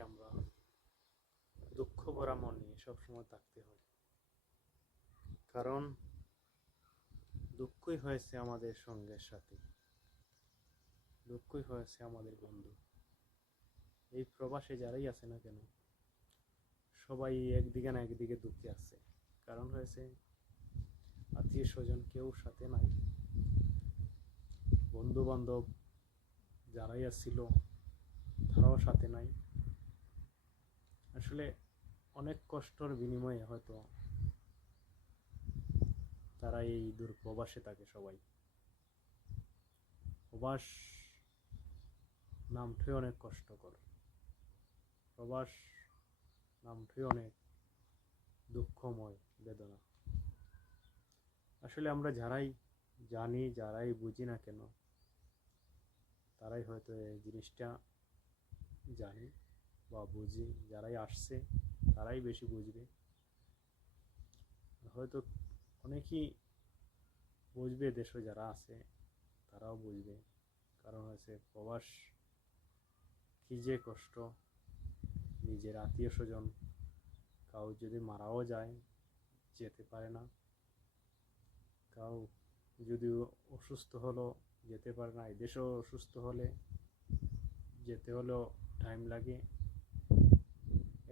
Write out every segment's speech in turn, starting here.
প্রবাসে আমরা দুঃখ ভরা মন নিয়ে সবসময় থাকতে হয়, কারণ দুঃখই হয়েছে আমাদের সঙ্গের সাথে, দুঃখই হয়েছে আমাদের বন্ধু। এই প্রবাসে যারাই আছে না কেন, সবাই একদিকে না একদিকে দুঃখে আছে। কারণ হয়েছে আত্মীয় স্বজন কেউ সাথে নাই, বন্ধু বান্ধব যারাই আসছিল তারাও সাথে নাই। আসলে অনেক কষ্টর বিনিময়ে হয়তো তারা এই দূর প্রবাসে থাকে। সবাই প্রবাস নামটাই অনেক কষ্টকর, প্রবাস নামটাই অনেক দুঃখময়, বেদনা। আসলে আমরা যারাই জানি, যারাই বুঝি না কেন, তারাই হয়তো এই জিনিসটা জানি বা বুঝি। যারাই আসছে তারাই বেশি বুঝবে, হয়তো অনেকেই বুঝবে, দেশে যারা আছে তারাও বুঝবে। কারণ হচ্ছে প্রবাস কি যে কষ্ট। নিজের আত্মীয় স্বজন কাউ যদি মারাও যায়, যেতে পারে না। কাউ যদি অসুস্থ হলো, যেতে পারে না। এদেশেও অসুস্থ হলে যেতে হলেও টাইম লাগে।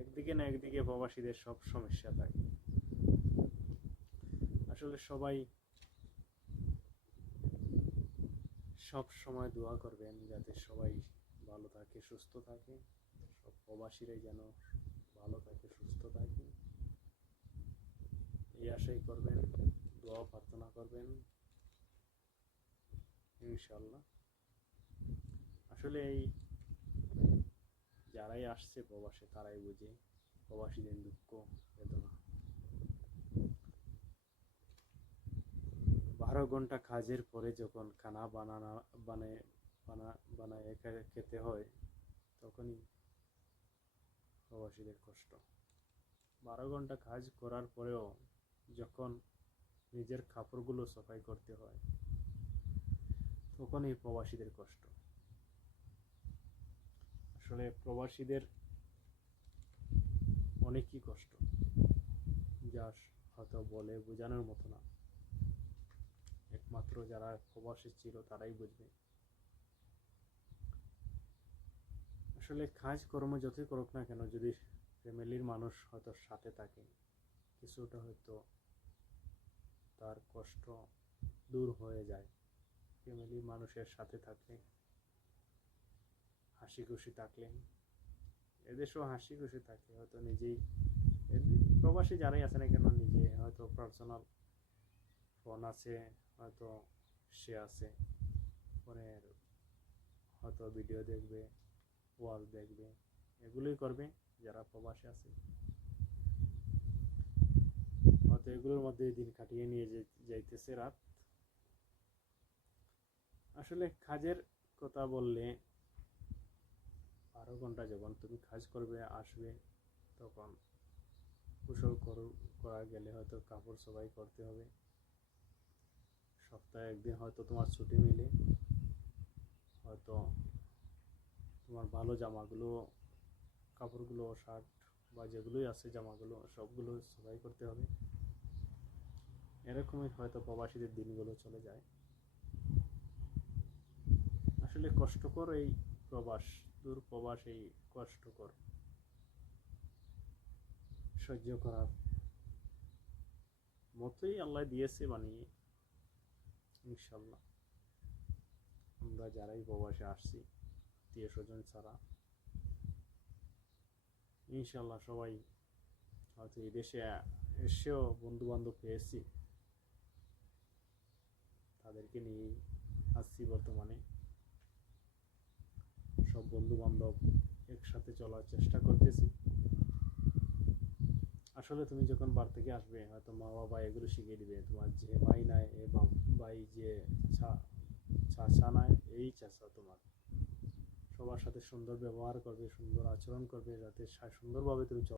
একদিকে না একদিকে প্রবাসীদের সব সমস্যা থাকে। আসলে সবাই সব সময় দোয়া করবেন যাতে সবাই ভালো থাকে, সুস্থ থাকে। সব প্রবাসীরাই যেন ভালো থাকে, সুস্থ থাকে, এই আশাই করবেন, দোয়া প্রার্থনা করবেন ইনশাল্লাহ। আসলে এই যারাই আসছে প্রবাসে তারাই বুঝে প্রবাসীদের দুঃখ বেদনা। 12 ঘন্টা কাজের পরে যখন খানা বানায় খেতে হয়, তখনই প্রবাসীদের কষ্ট। 12 ঘন্টা কাজ করার পরেও যখন নিজের কাপড়গুলো সাফাই করতে হয়, তখনই প্রবাসীদের কষ্ট। আসলে প্রবাসীদের অনেকই কষ্ট, যা হয়তো বলে বোঝানোর মতো না। একমাত্র যারা প্রবাসী ছিল তারাই বুঝবে। আসলে কাজকর্ম যতই করুক না কেন, যদি ফ্যামিলির মানুষ হয়তো সাথে থাকে, কিছুটা হয়তো তার কষ্ট দূর হয়ে যায়। ফ্যামিলির মানুষের সাথে থাকলে, হাসি খুশি থাকলে, এদেশেও হাসি খুশি থাকে। হয়তো নিজেই প্রবাসী যারাই আছে না কেন, নিজে হয়তো পার্সোনাল ফোন আছে, হয়তো সে আছে ফোনের, হয়তো ভিডিও দেখবে, ওয়াল দেখবে, এগুলোই করবে যারা প্রবাসে আছে। হয়তো এগুলোর মধ্যে দিন কাটিয়ে নিয়ে যাইতেছে রাত। আসলে কাজের কথা বললে, 12 ঘন্টা যখন তুমি কাজ করবে, আসবে, তখন কুশল করা গেলে হয়তো কাপড় সবাই করতে হবে। সপ্তাহে একদিন হয়তো তোমার ছুটি মিলে, হয়তো তোমার ভালো জামাগুলো, কাপড়গুলো, শার্ট বা যেগুলোই আছে জামাগুলো, সবগুলো সবাই করতে হবে। এরকমই হয়তো প্রবাসীদের দিনগুলো চলে যায়। আসলে কষ্টকর এই প্রবাস, দূর প্রবাস এই কষ্টকর, সহ্য করার মতোই আল্লাহ দিয়েছে বানিয়ে। ইনশাল্লাহ আমরা যারাই প্রবাসে আসছি, আত্মীয় স্বজন ছাড়া, ইনশাল্লাহ সবাই হয়তো এই দেশে এসেও বন্ধু বান্ধব পেয়েছি, তাদেরকে নিয়েই আসছি বর্তমানে। সব বন্ধু বান্ধব একসাথে চলার চেষ্টা করতেছি। আসলে তুমি যখন বার থেকে আসবে, হয়তো মা বাবা এগুলো শিখিয়ে দিবে, তোমার যে ভাই নাই এ ভাই, যে চাচা নাই এই চাচা। তোমার সবার সাথে সুন্দর ব্যবহার করবে, সুন্দর আচরণ করবে, যাতে সুন্দরভাবে তুমি